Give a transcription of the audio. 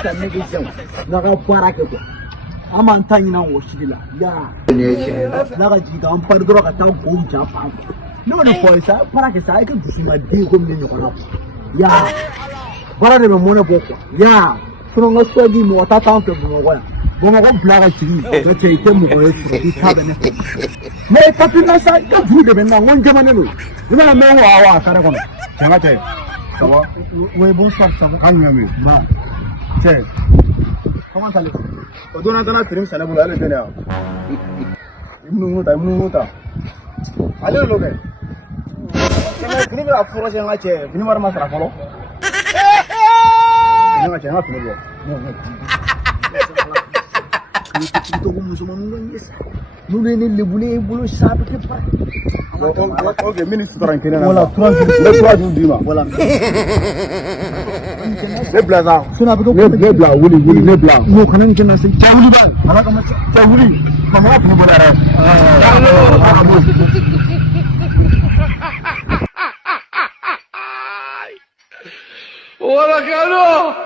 sa négociation na ka fara ke ko aman tan ina wo shigila ya na ka ji ga an far dora ka ta ko ja fa no ne ko sa fara ke sa ka dusu ma de ko min ko na ya bara de mo ne boko ya suno nga soji mo ta ta ko mo ko bon ko bla ka shigi ko te ke mo ko su ta be ne me papi na sa ka fu de na won jama ne no ina me wa kare ko jama te sawa we bon sa sa an me ma te comment allez o dona dana film sala bu ale tene imnu muta ale lo ke kini be afuro je ngache kini mar masra folo kini ngache ngache no itu kamu semua nungguin nungguin lebule bulu sapi kepa. Oke, minister orang kena. Wala, tuan dima. Wala. Nebla dah. Sudah betul. Nebla, wuli nebla. Mau kanan kena sih. Cahuli bal. Mana kamu cahuli? Kamu apa ni bola? Wala kano.